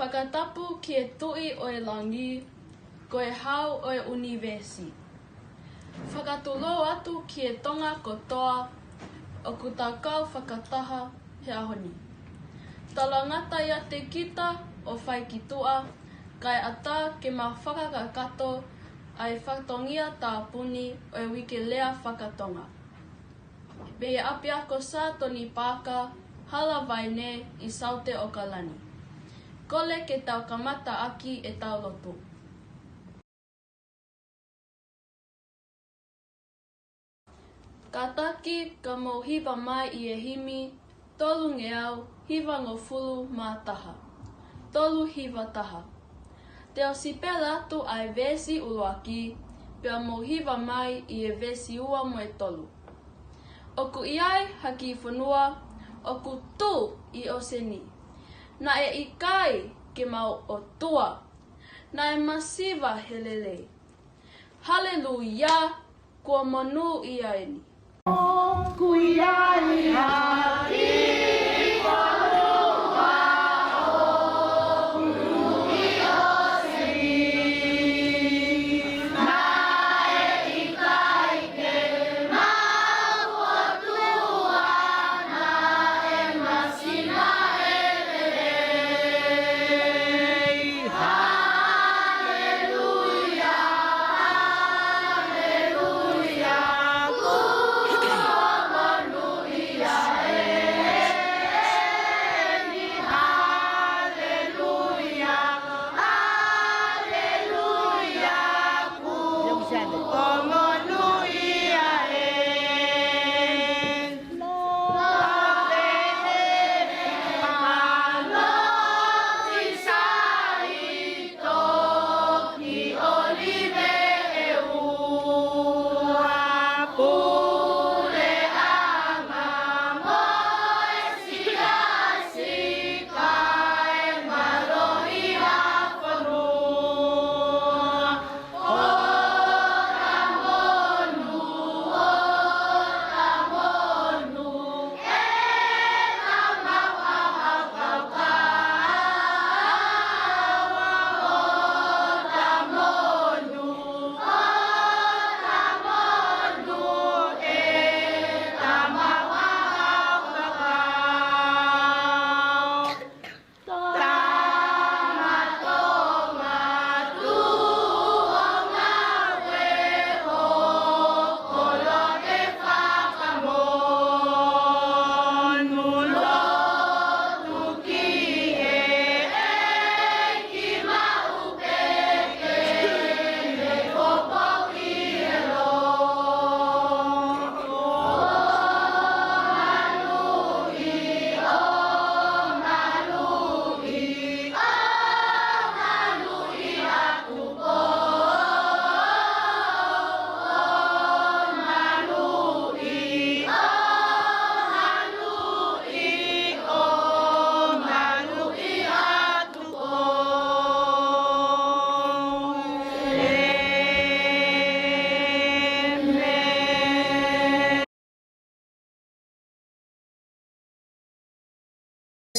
Whakatapu ki e tui o e langi, ko e hau o e univesi. Whakatulo atu ki e tonga kotoa, o ku tākau whakataha he ahoni. Tala ngata ia te kita o whai ki tua, kai ata ke ma whakakakato ai whatongia tā puni o e wike lea whakatonga. Me e apia ko sa Tony Parker, hala vaine i saute o Kalani. Kole ke tau kamata aki e tau lotu. Ka taki ka mo hiva mai i e himi, tolu ngeau, hiva ngō fulu mā taha. Tolu hiva taha. Te o sipela atu ai vesi uloaki, pia mo hiva mai i e vesi ua mo e tolu. Oku iai haki I whanua, oku tū I oseni. Na e ikai ke mau o tua, na e masiva helele. Haleluia, kua manu ia eni. Kuia I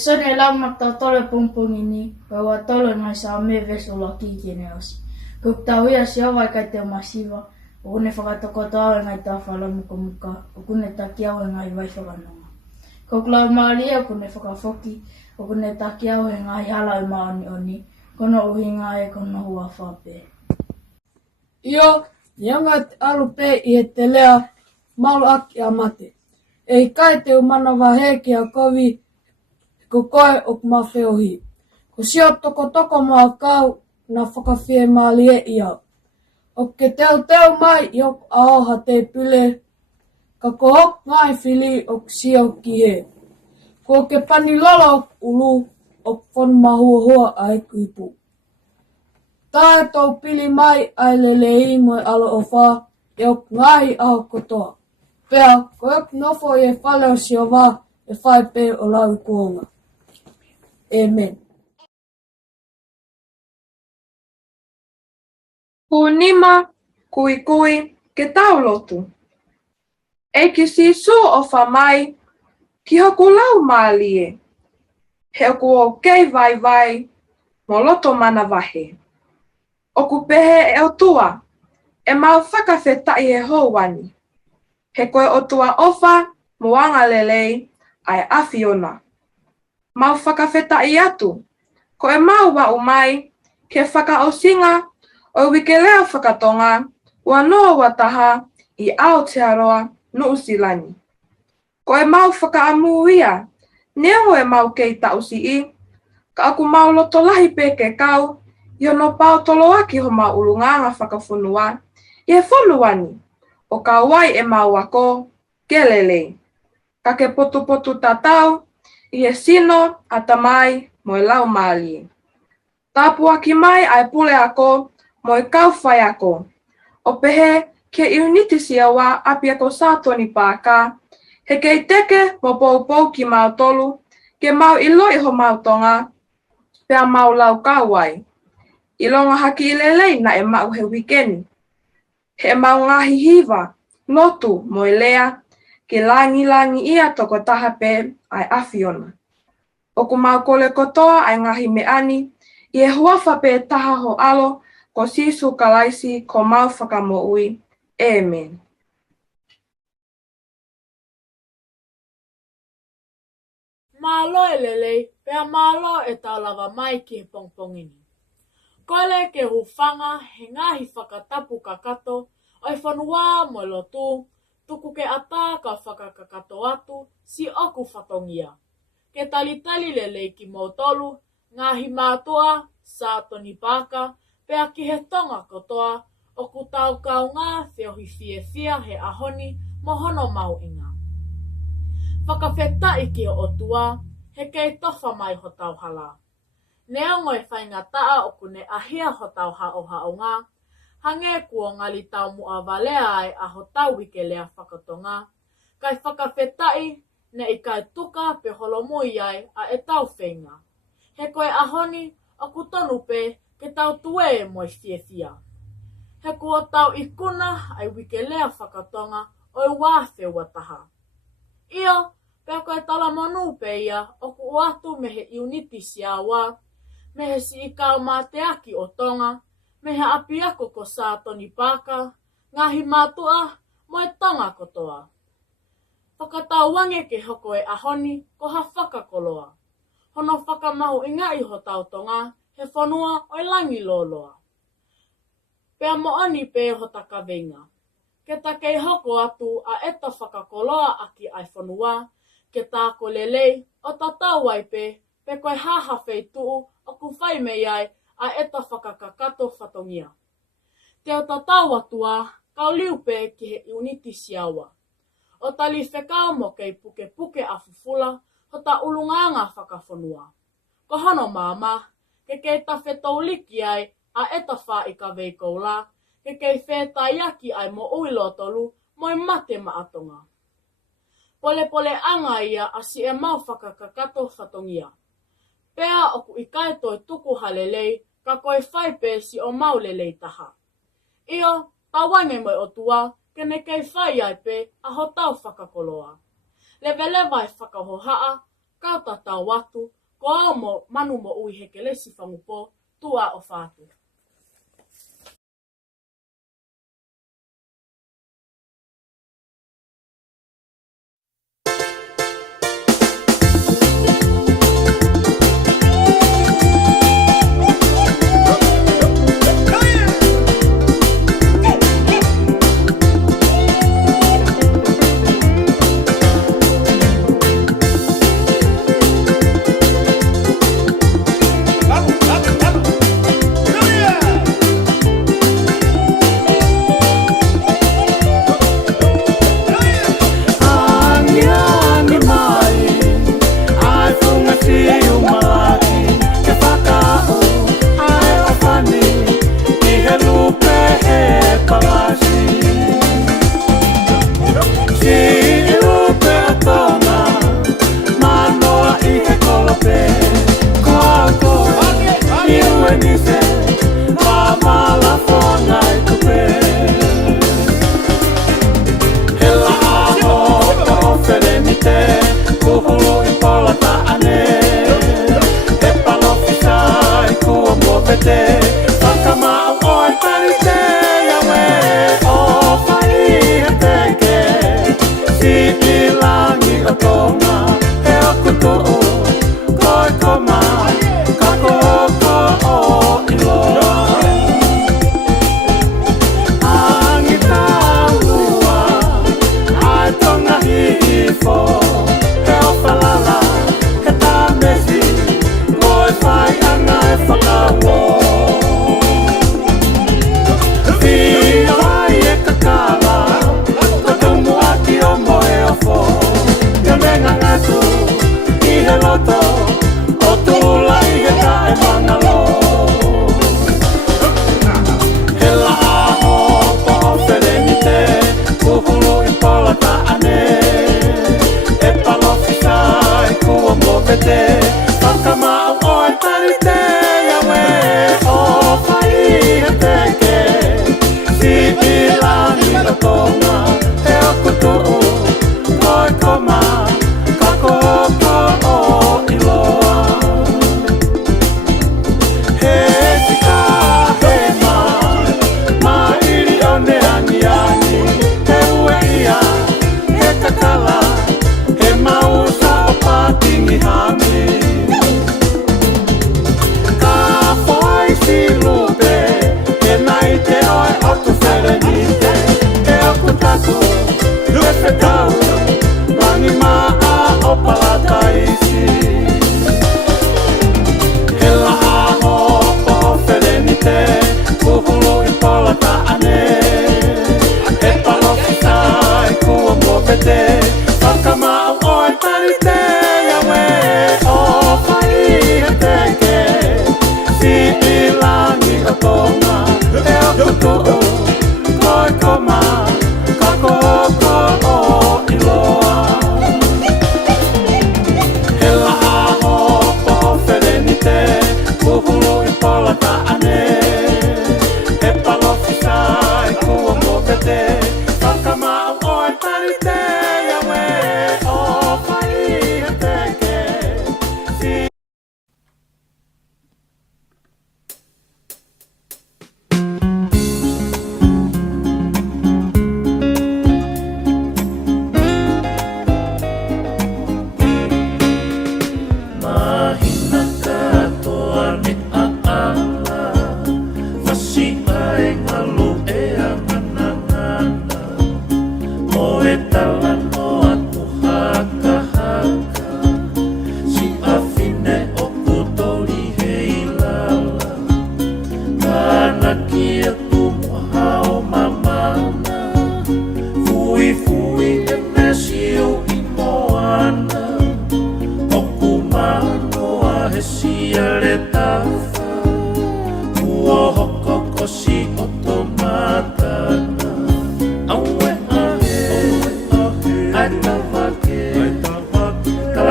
Sone lamata tole pumpungini, wawa tole ngai sa me vesola kikine osi. Kuk tau ia si awai kai te masiva, okune whakatoko tau ngai tā whala muka muka, okune taki au ngai vai whakanonga. Kuk lau maalia okune whakafoki, okune taki au ngai halai maoni oni, kono uhi ngai kono hua whape. Io, ianga te alupe I he te lea malu aki a mate. Ei kai te umanawa heki a kovi, ko koe o kumawheohi. Ko sio toko maa kau na whakawhie maalie iau. O ke teu mai I ok aoha te pile, ka ko hok ngai whili o sio ki he. Ko ke panilolo ulu o whon mahua ai kuipu. Tae tau pili mai ai lelei mo alo o wha e ok ngai au kotoa. Pea, ko ok nofo I e whale o sio wā e whai pe o lau kuonga. Amen. Kunima kui ke taulotu. Eiki si so o whamai ki hoku lau mālie. He oku o kei vai mo loto mana wahe. Oku pehe e otua, e mau whakawhetai he houwani. He koe otua ofa moanga lelei ai awhiona. Mau whakawhetai atu, ko e mau wa umai ke whakaosinga o wikelea whakatonga ua noa wataha I Aotearoa Nuusilani. Ko e mau whakaamuia, neongo e mau kei tausi I, ka aku mau loto lahi pe ke kau, io no pao tolo aki ho mau ulunganga whakawhunua, I he whonuani, o ka wai e mau ako, kelele. Ka ke potu tatau, I he sino atamai mo e lau mali. Tapu aki mai ai pule ako, mo e kau whai ako. O pehe, ke iunitisia wa api ako sātoni pāka, he kei teke mo pou ki mau tolu, ke mau ilo ho mau tonga, pea mau lau kawai. Ilonga haki ilelei na e mau he wikeni. He mau ngahi hiva, notu mo lea, ke langi ia toko taha pe ai awhiona. Oku mau kole kotoa ai ngahi me ani, I e huafa pe taha ho alo, ko sisu kalaisi ko mau whakamoui. Amen. Malo e lelei, pea malo e tālawa mai ki he pongpongini. Kole ke hufanga he ngahi whakatapu kakato, oi whanua mo lotu, tuku ke ata ka whakakakato atu, si oku whatongia. Ke talitali lelei ki mautolu, ngahi mātua, sātoni pāka, pea ki he tonga kotoa, oku tau kaunga whiohi fia he ahoni, mohono mau inga. Whakawhetai ki o otua, he kei tofa mai ho tauhala. Neongo e whainga taa oku ne ahia ho tau hao ngā, hange kua ngali tau mua walea ai a ho tau wike lea whakatonga, kai whakawhetai ne I kai tuka pe holomui ai a e tau whenga. He koe ahoni oku tonu pe ke tau tue moi fia. He kua tau ikuna ai wike lea whakatonga o I wāwhe wataha. Io, pea koe tala monu pe ia, oku uatu me he iuniti siawa, me he si ikau mā te aki o tonga, me he api ako ko sātoni pāka, ngahi mātua, mo e tonga kotoa. Whakatau wange ke hoko e ahoni, ko ha whakakoloa. Hono whakamahu inga I ho tau tonga, he whanua o langi loloa. Pea mo ani pe ho takawenga. Ke takei hoko atu a eta whakakoloa aki ai whanua, ke tāko lelei o tatau ai pe koe hahawhei tuu o ku whai mei ai a eta whakakakato whatongia. Te o tatau atua, kau liu pe ki he iuniti siawa. O tali whekau mo kei puke a fufula, ho ta ulunganga whakawhanua. Ko hono māma, ke kei tawhetou liki ai a eta wha I ka veikou la, ke kei whetai aki ai mo uilo tolu mo I mate maatonga. Pole anga ia a si e mau whakakakato whatongia. Pea oku I kai toi tuku halelei, ka koe whai pe si o mau lelei taha. Io, tawange moi o tua, ke ne kei whai ai pe a ho tau whakakoloa. Lewelewa e whakahohaa, kauta tau watu, ko au mo manu mo ui heke lesi whangupo, tua o whātu. Vamos!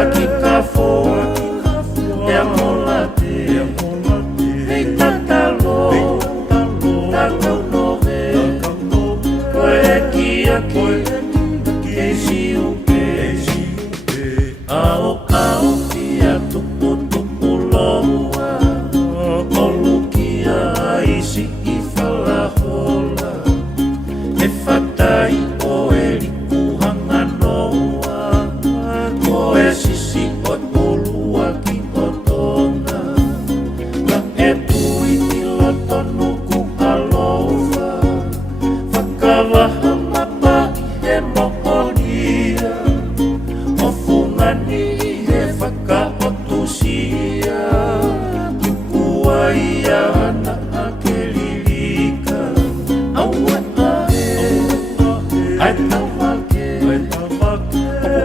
Talaki kafoa Ea mola te Hei tatalo Takau nohe Koe kia Ke siuke Ao ia tupu loa Olukia isi I whalahola E whatai o e liku hanga noa Ko e sisi o polua ki o tonga Ka e tui I loto nuku alofa Whakawaha mapa I he mohonia O fungani I he whakaotusia Tukua ia ana ake lilika Aue ahe Ai tawake Oku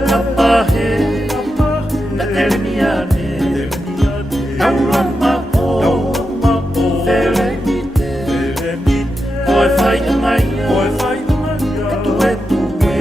kapahe Na elemiane Taulama o Ferenite Koe whai angaia Katu e tuke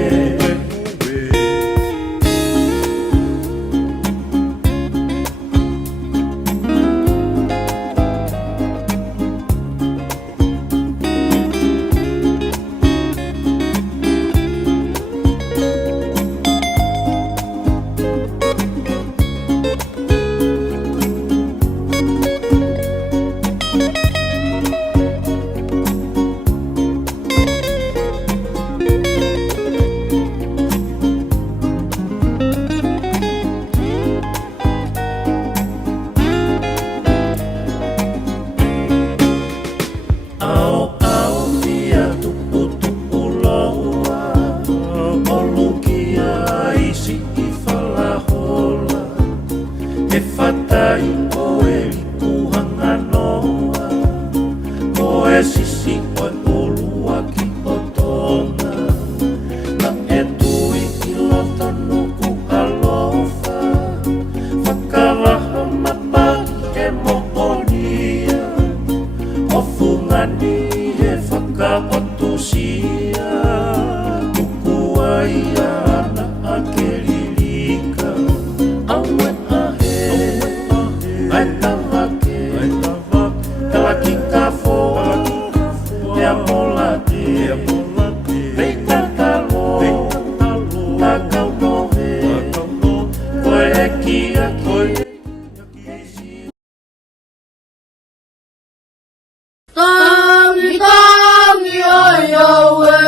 Tangi ai awe,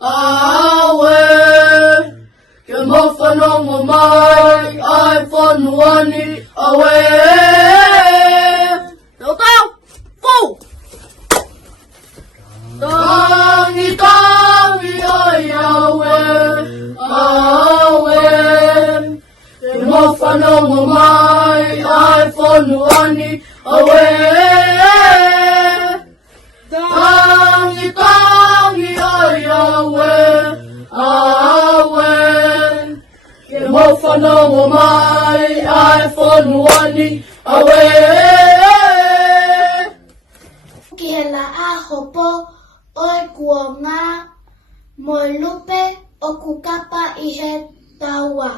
awe. Ke mawhanonga mai, ai whanuani awe. Tau tau, fou! Tangi ai awe, awe. Ke mawhanonga mai, ai whanuani awe. Tangi ai awe, awe. Ke mawhanonga mai, ai whanuani awe. Ki he la a hopo oe kua ngā mo lupe o ku kapa I he taua.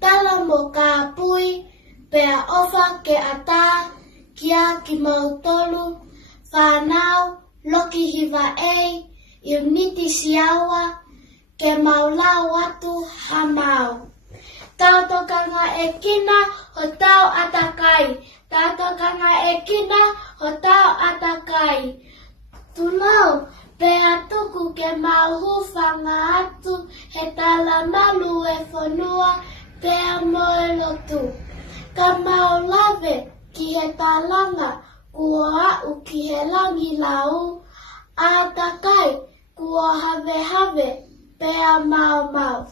Tala mo ka pui pea ofa ke ata kia ki mautolu whanau loki hiwa I uniti siawa ke maulau atu hamau. Tautokanga e kina ho tau atakai. Tautokanga e kina ho tau atakai. Tunau pea tuku ke mauhu whanga atu he tala malu e whanua pea moe lotu. Ka maulave ki he talanga kua au ki he langi lau. Atakai kua have pea mau.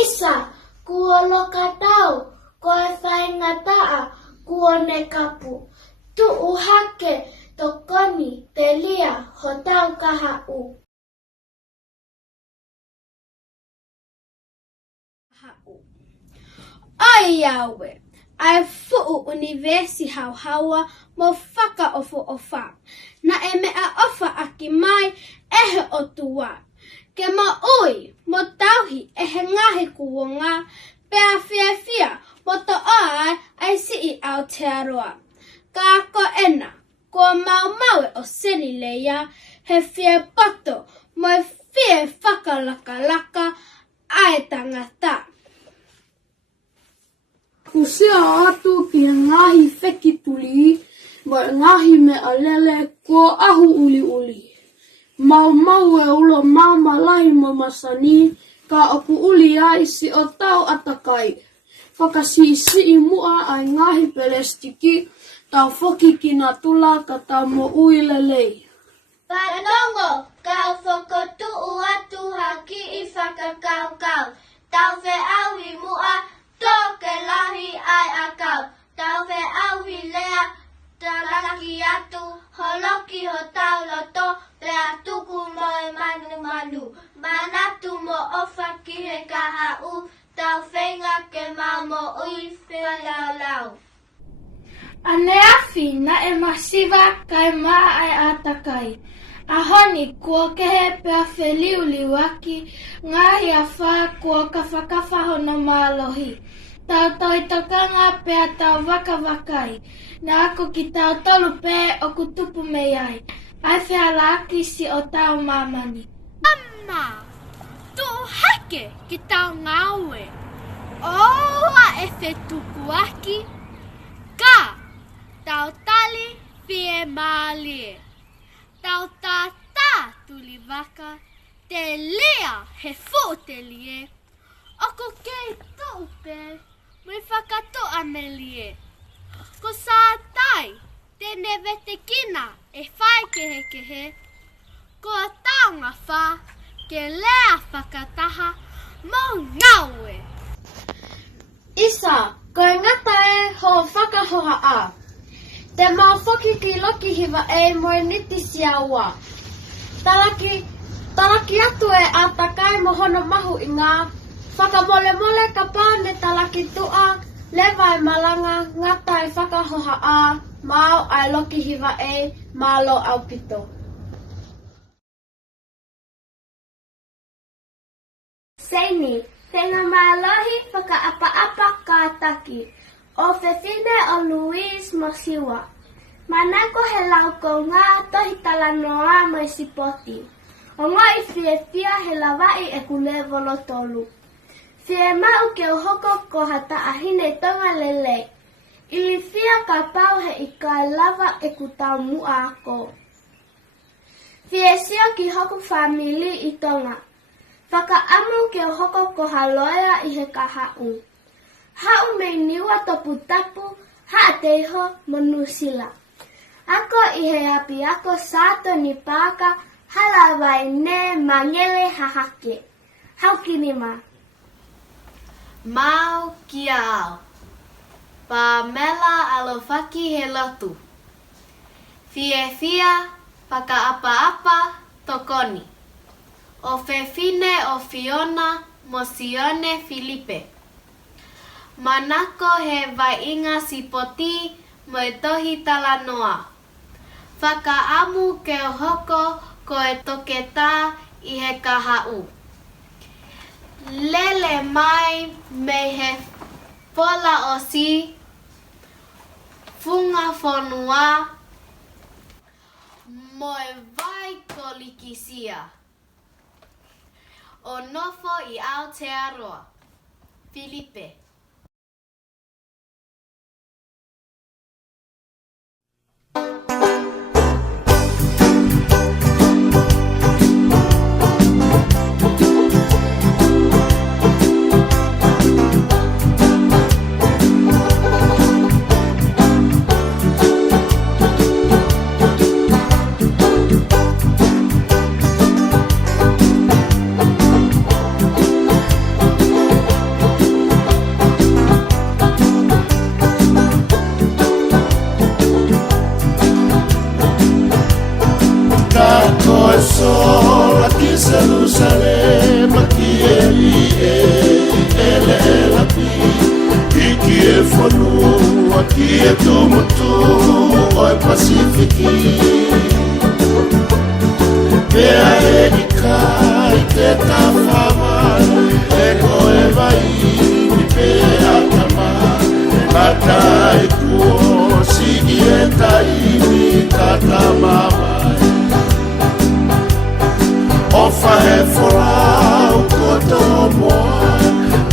Isa kua loka tau koe whainga taa kua ne kapu. Tu uhake tokoni te lia ho tau kaha u. Ai awe, ai fuu universi hauhaua mo whaka ofa. Na e mea ofa aki mai ehe o tua. Ke mo ui, mo tauhi ehe ngahe kuonga, pea fia moto ai si Aotearoa. Ka ko ena, ko mau o seni leia, he fie pato, mo fie whakalaka ai tangata. Kusia atu ki ngahi wheki tuli, mo ngahi me alele ko ahu uli. Mau e ulo malahi mo masani, ka oku uli ai si o tau atakai. Whakasi mua ai ngahi pelestiki, tau foki ki na tula ka tau mo uilelei. Panongo, kau whakotuu atu haki I whakakau. Tau whe auhi mua, tō ke lahi ai akau. Tau whe auhi lea, talaki atu, holoki ho tau loto, pea tuku moe manu. Manatu mo ofa ki he kahau, tau whenga ke mau mo ui whelau. Ane afi na e masiva kai maa ai atakai. Ahoni kua kehe pea wheliuliu aki, ngahi a wha kua kawhakawha hono mālohi. Tau toi tokanga pea tau wakawakai. Na ako ki tau tolu pe o kutupu mei ai. Ai whea laki si o tau mamani. Amma, tu hake ki tau ngaue. Oa e whetuku aki. Ka, tau tali fie maalie. Tau tata tuli waka, te lea he fo te lie. Oko kei tau pe, mui whakato amelie. Ko sa tai, tene vete kina e whai kehe. Ko a taonga wha, ke lea whakataha, mo ngaue. Isa, koe ngata e ho whakahoha a. Te mau whoki ki loki hiwa e moe niti siaua. Talaki atu e a takai mohono mahu I ngā. Whakamole ka pāne talaki tua, lewa e malanga, ngata e whakahoha a, mau ai loki hiwa e, malo au pito. Seini, tenga mālohi whakaapa-apa ka taki. O Fefine o Luis Mosiwa. Manako he lauko ngā tohi talanoa mai sipoti. O ngā I fia he lawai e kulevolo tolu. Fie mau ke hoko ko hata ahine tonga lele. Ili fia ka pau he ika lava e kutau mua ako. Fie sio ki hoko famili I tonga. Whaka amu ke hoko ko haloea I he kahau. Hau mei niwa topu tapu, haa teiho monusila. Ako I he api ako sato ni paka, halawai ne mangele hahake. Hau kinima. Mau kia au. Pa mela alofaki he lotu. Fia, paka apa tokoni. O Fefine o Fiona, Mosione Filipe. Manako he vainga sipoti mo tohi talanoa. Whakaamu ke hoko ko e toketa I he kahau. Lele mai me he pola osi, funga fonua, moe vai kolikisia. O nofo I Aotearoa. Filipe. Sol aqui Jerusalém, aqui ele aqui, e que é fonu, aqui é tumultu, oi Pacifique. Pea edica, e teta fama, ego vai, moa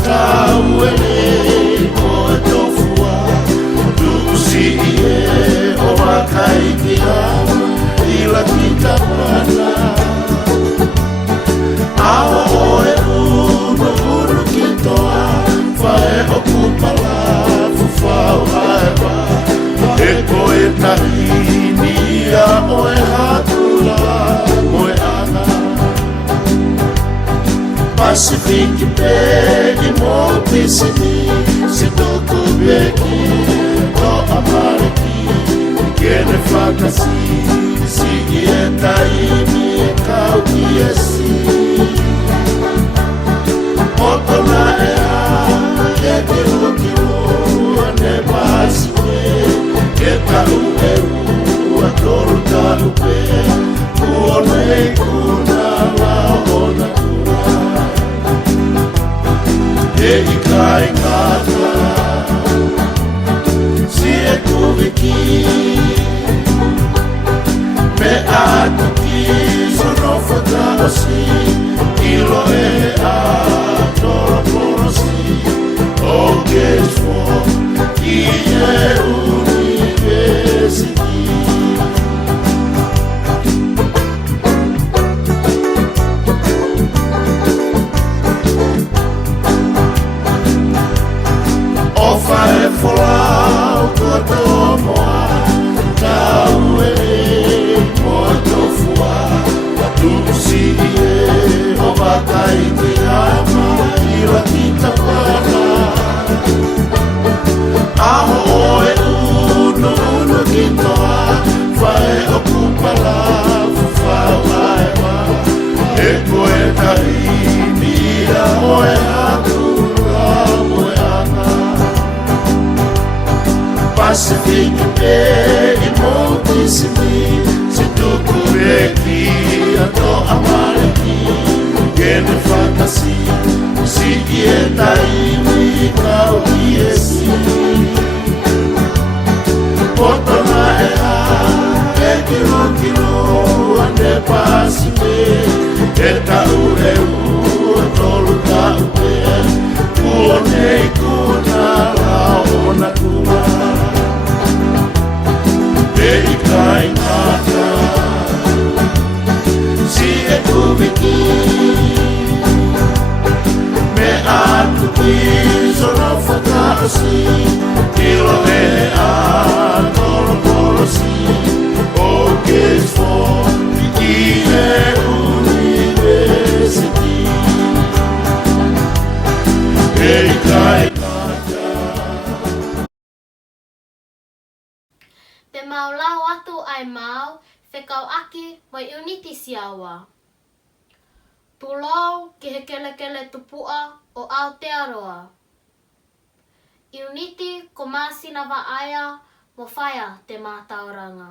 Kauele o e tofua Tusi e o wakaikia Ila kita mana Aho o e unu kitoa Fae o kupala fufau haewa E koe tahinia o e hatula moe ana Pacific pegi mo pisini Si toko beki to amareki Kene fakasi si e taimi e kau kiesi Moto na e a e kilo ane pasime Ke tau e ua toru tau pe Kuone kuna laona E ikai kata Si e kuviki Me atuki Sonofata osi Ilo e a Toro porosi O kesfo I e university Ofa e folau koto moa Tau e moa tofua Tusi e o wakai te ama Ila kita pana Aho o e unu kitoa Fae o kupala fufau aewa E koe tahinia o e hatura moe ana Pacific Bay i Montisimi Si tuku reki ato amareki Kene fakasi Si e taimi kau iesi Poto na e a E kilo ane pasime E tau e ua tolu tau pe Kuone kuna laona kuma E ikai ngata Si e kubiki Me atuki Sonofata osi Ilo e a Tolo polosi O kesfo I e university E ikai Te maulau atu ai mau, whekau aki mai uniti siawa. Tulau ki he kelekele tupua o Aotearoa. Uniti ko masina wa aya mo whaia te mātauranga.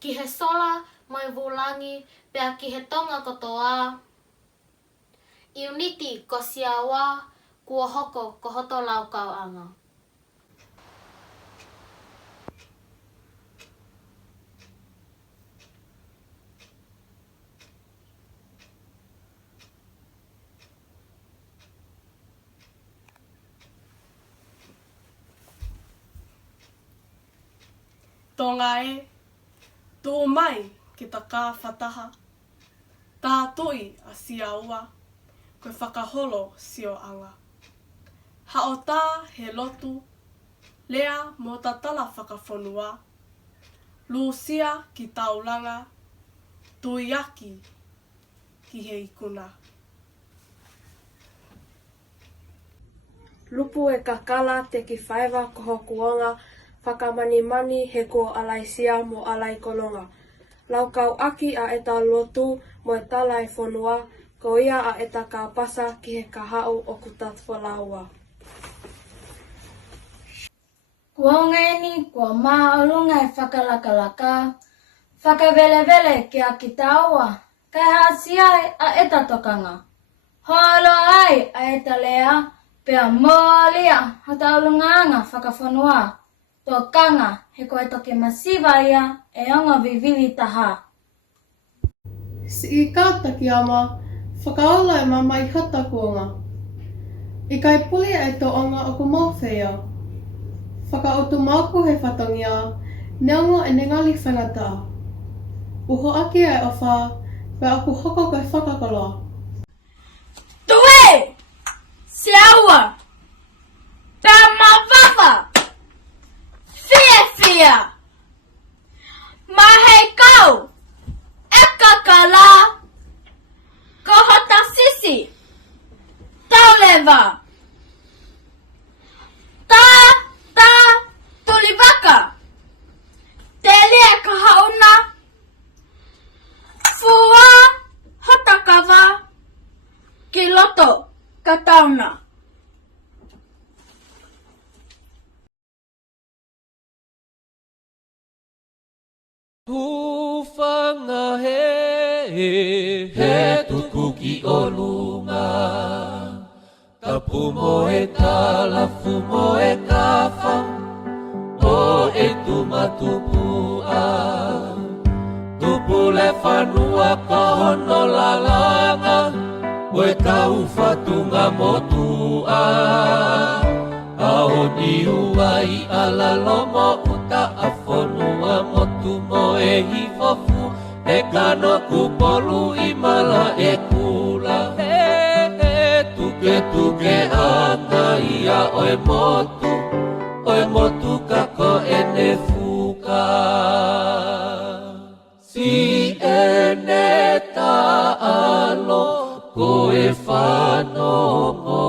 Ki he sola mai vulangi pea ki he tonga kotoa. Uniti ko siawa kua hoko ko hoto laukau anga. Tonga e, tō mai ki ta kā whataha. Tā toi a siaua, koe whakaholo sio anga. Hao tā he lotu, lea mō ta tala whakawhonua. Lucia ki taulanga, tuiaki ki he ikuna. Lupu e kakala te ki whaiwa koho kuonga, whakamani he ko alaisia mo alai kolonga. Laukau aki a eta lotu mo e talai whonua, ko ia a eta ka pasa ki he kahau o kutat whalaua. Kua ongaini, kua maaolunga e whakalakalaka, whakavelevele ki a ki taua, kai haasi ai a eta tokanga. Hoalo ai a eta lea, pea moalia hata olungaanga whakawhanua. Tō kanga he koe toke masiva ia e onga vivivi taha. Si I kātaki ama, Whakaola e mamai hata kuonga. I kai puli e to onga o ku mawhea. Whakaotu mauku he whatongia, neongo e ningali whangata. Uho aki e ofa, pe aku hoko kai whakakoloa. Tue! Siaua! Tamavava! Fia! Mahei kau! Eka kala! Kohota sisi! Tauleva! Ta! Tulivaka! Telia kahauna! Fua! Hotakava! Kiloto! Katauna! Hufanga he tuku ki o lunga. Tapumo e talafumo e kafa o e tumatupua. Tupule fanua ka hono lalanga o e tau fatunga motua. Aoni uai ala lomo uta afonua motu mo e hifofu e kano kupolu imala e kula. Tuke anga ia oe motu kako ene fuka. Si ene taalo koe whanongo.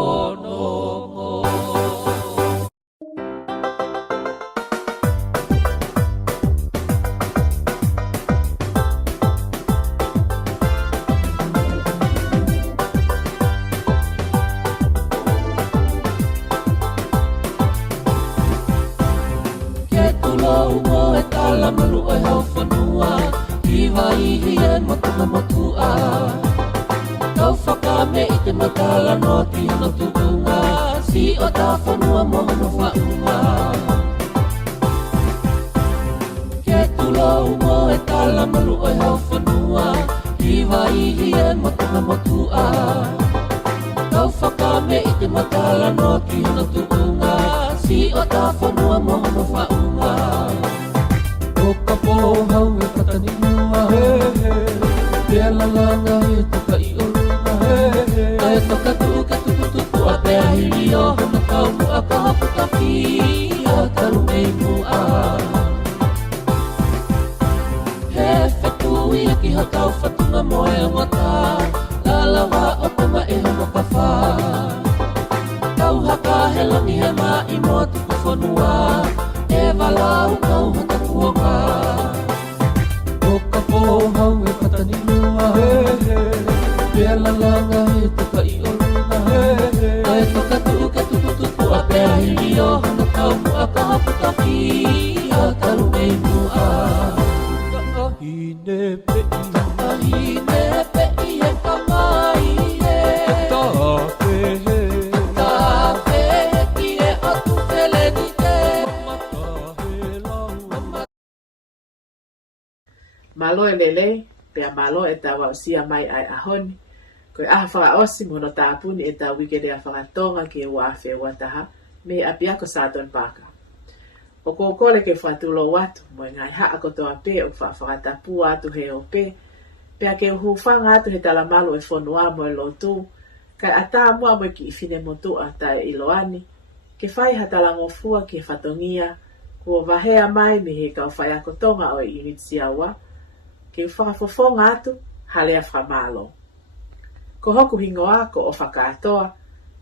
Malu oi hau whanua, Iwa ihi e motunga motua. Kau whakame i te matala no ti hono tukunga, Si o ta whanua mohono whaunga. Ke tulo umo e tala malu oi hau whanua, Iwa ihi e motunga motua. Kau whakame i te matala no ti hono tukunga, Si o ta whanua mohono whaunga. O ka pohau e patanimua, Pea lalanga e toka i olunga, Ae toka tuka tupu a pea hiri o hono kau mua ka hapu ka pia taru mei mua. He whetui e ki hatau whatunga moe o ngata, Lalawa o tama e hono ka wha. Kau haka he langi he mai mo tuku whanua, E walau kau hata kuonga. O ka pohau e patanimua, Pea lalanga e toka i olunga, Ae toka tuka tupu a pea hiri o hono kau mua ka hapu ka pia taru mei mua. Ka ahine pei e ka mai e, Ta pehe ki e o tu whele ni te. Malo e lele, pea malo e tawa o sia mai ai ahoni. Koe aha whakaosi mono tāpuni e tā wikere a whakatonga ki e wafe wataha, me apiako sāton pāka. O kōkole ke whatulo watu, mo ngai haa kotoa pē o whakatapu atu he o pē, pea ke uhufanga atu he tala malo e whonua mo e lotu, kai ata mua mo ki i whine motua tae iloani, ke whai hatalango fua ki e whatongia, kua wahea mai me he kau whai akotonga o e initiawa, ke whakafofonga atu, halea whamalo. Ko hoku hingo ako o whakaatoa,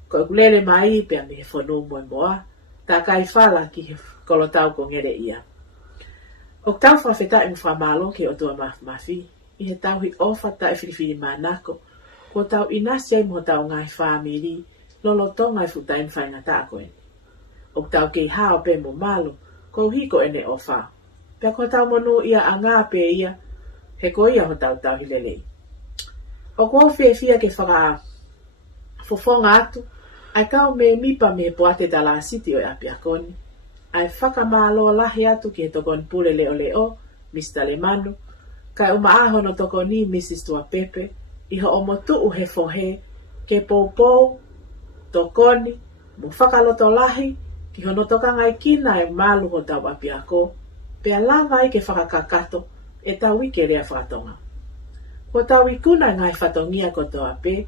ko e kulele mai pia me he whonu moe moa, tā kai whala ki he kolotau ko ngere ia. O tau whawheta i mwhamalo ke o tua mafi, i he tau hi ofa ta e whiriwhiri manako, ko tau inasi ai mo tau ngai whamiri, lolo tonga e futain whainga tāko ene. O tau kei hao pe mo malo, ko hiko ene ofa. Pea ko tau monu ia a ngā pe ia, he ko ia ho tau hi lelei. O kua fia ke whaka fofonga atu, ai kau me mipa me poate tala siti o e apiakoni, ai whaka malo lahi atu ki he tokon pule leo leo, Mr. Lemanu, kai uma aho no tokoni Mrs. Tua Pepe, iho o motu he fohe ke poupou, tokoni, mo whakaloto lahi, ki hono toka ngai kina e malu ho tau api ako, pea lava ai ke whakakakato e tau ike rea whakatonga. Ko tau ikuna ngai whatongia ko tau api,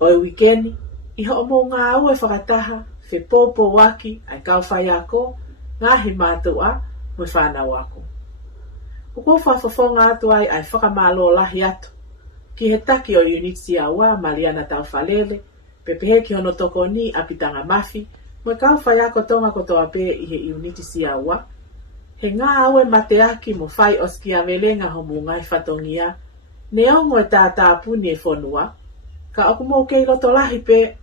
o e wikeni, iho o mo ngā au e whakataha, fe popo waki ai kau whai ako, ngahi mātua mo whanau ako. Kuko whawhawhonga atu ai whakamalo lahi atu, ki he taki o unitsi awa Mariana tau whalele, pepehe ki hono toko ni apitanga mafi, mo kau whai ako tonga ko toa pe i he unitsi awa, he ngā aue mateaki mo whai oski a velenga ho mu ngai whatongia, ne ongo e tātāpuni e whonua, ka oku mou kei loto lahi pe,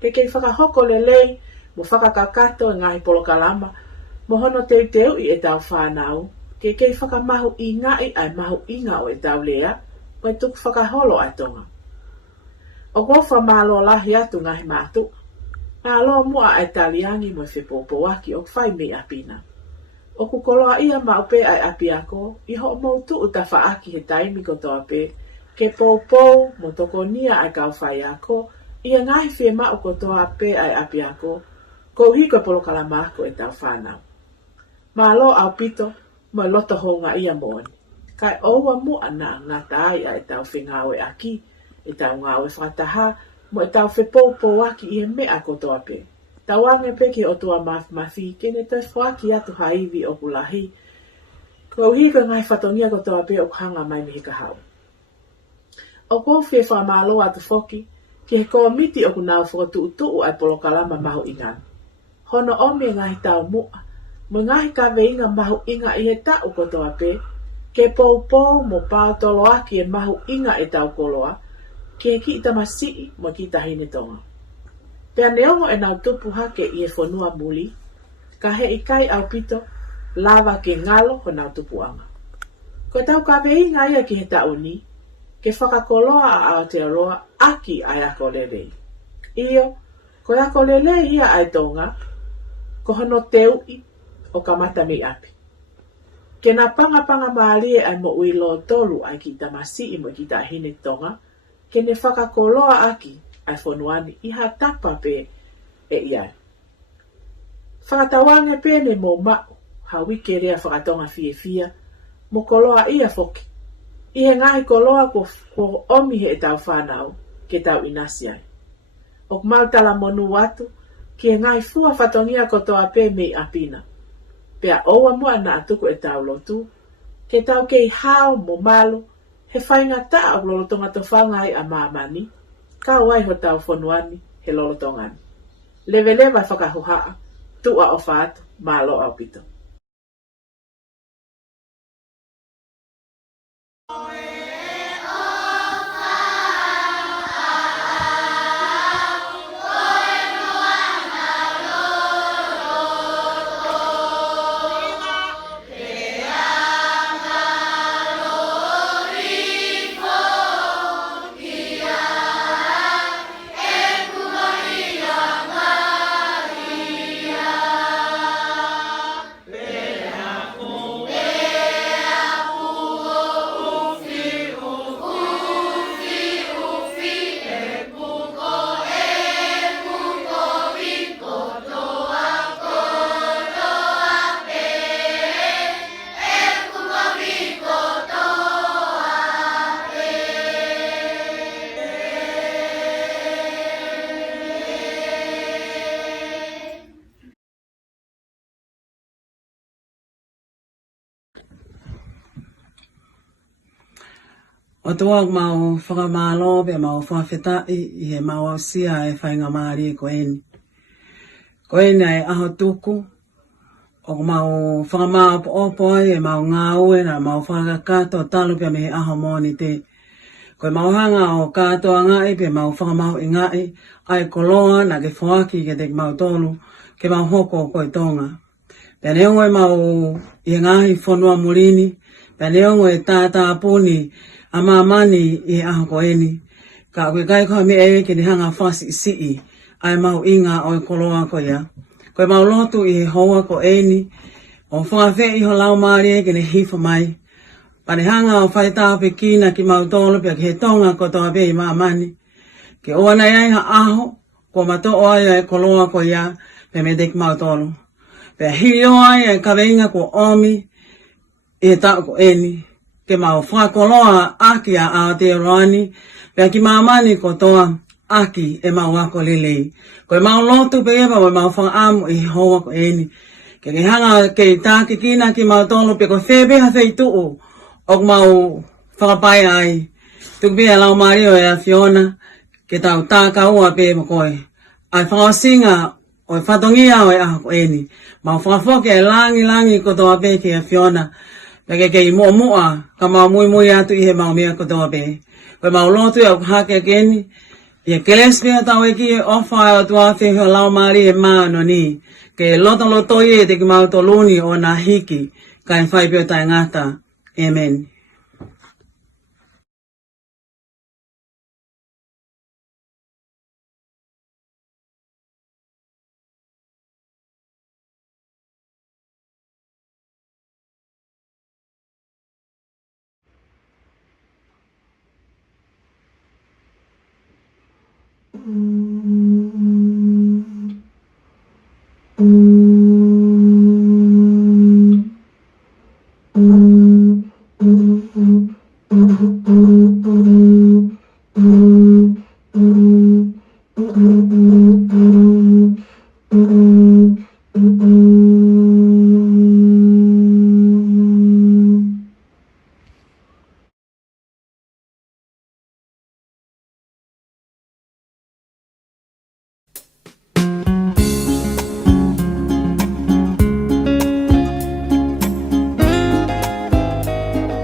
ke kei whakahoko lelei, mo whakakakato e ngahi polokalama, mo hono teu i e tau whanau, ke kei whakamahu i ngai ai mahu inga o e tau lea, o e tuku whakaholo ai tonga. O gofa malo lahi atu ngahi mātu, alo mua ai taliangi mo e whepopo waki o whai me apina. O kukoloa ia maupe ai api ako, iho mou tu uta whaaki he taimi ko toa pe, ke poupou mo toko nia ai kau whai ako, ia ngahi whie mau ko toa pe ai api ako, ko hiko polokalama ako e tau whanau. Malo au pito, mo loto honga ia moani. Kai oua mua na ngata ai a e tau whengawe aki, e tau ngawe whataha, mo e tau whepoupo waki i e mea ko toa pe. Tau ange peke o toa mafi, kene toi whaki atu haivi o kulahi. Ko hika ngai whatongia ko toa pe o hanga mai me hika hau. O kou whi whamalo atu foki, ki he komiti o kunau whakatu utu ai polokalama mahu ingan. Hono ome ngahi tau mua, mo ngahi ka veinga mahu inga i he tau ko toa pe, ke poupou mo pao tolo aki e mahu inga e tau koloa, ki he ki itamasi mo ki tahine tonga. Pea neongo e nau tupu hake i e whanua muli, ka he ikai au pito, lava ke ngalo ho nau tupu anga. Ko tau ka veinga ia ki he tau ni, ke whakakoloa a Aotearoa aki ai ako lelei. Iyo, ko ako lelei ia ai tonga, ko hono teu i o kamata mi api. Ke na panga maalie ai mo uilo tolu ai ki tamasi i mo ki tahine tonga, ke ne whakakoloa aki ai whanuani iha tapa pe e iai. Whakatawange pe ne mo mau, hawike rea whakatonga fia, mo koloa ia foki. I he ngai koloa ko omi he tau whanau, ke tau inasi ai. Ok mau tala monu watu, ki he ngai fua whatongia ko toa pe mei apina. Pea oua mua na atuku e tau lotu, ke tau kei hao mo malu, he whainga taa o lolotonga to whangai a maamani, ka wai ho tau whanuani he lolotongani. Leveleva whakahuhaa, tua o whaatu, malo au pito. O toa mau whakamalo pe mau whawhetai i he mau au sia e whainga maari ko eni. Ko eni ai aho tuku, o mau whakamao po opo e mau ngāue na mau whakakato talu pe me he aho mōni te. Ko mau hanga o katoa ngai pe mau whakamao i ngai ai koloa na ke whaki ke te mau tolu ke mau hoko ko i tonga. Pe neongo e mau i ngahi whanua murini, pe neongo e tātā puni a mamani i aho ko eni. Ka koe kai koe me e ke ni hanga whasi isi ai mau inga o e koloa ko ia. Koe mau lotu i he hoa ko eni. O whawhe i ho lau maari e ke ni hifa mai. Parehanga o whaitao pe kina ki mautolo pe ke tonga ko toa pe i mamani. Ke oana iai ha aho, ko mato o ai e koloa ko ia pe me dek mautolo. Pe hi o ai e kaweinga ko omi e tau ko eni. Ke mau whakoloa aki a Aotearoani, pe ki mamani ko toa aki e mau ako lelei. Ko e mau lotu pe ewa mau whaamu i hoa ko eni. Ke ke hanga ke tāke kina ki mautolo pe ko whebe ha wheituu. O mau whakapai ai. Tuk pia lau Mario e a Fiona. Ke tau tāka ua pe mo koe. Ai whakasinga o e whatongia o e aha ko eni. Mau whakafoke e langi ko toa pe ke a Fiona. Peke ke i mua ka mau mui atu i he mau mea ko toa pe. Koe mau lotu e au hake keni. Ia keles pia tau e ki e ofa o tua whio lau Mario e maa no ni. Ke loto i e te ki mau toluni o na hiki. Ka e whai pio tai ngata. Amen. Mm-hmm.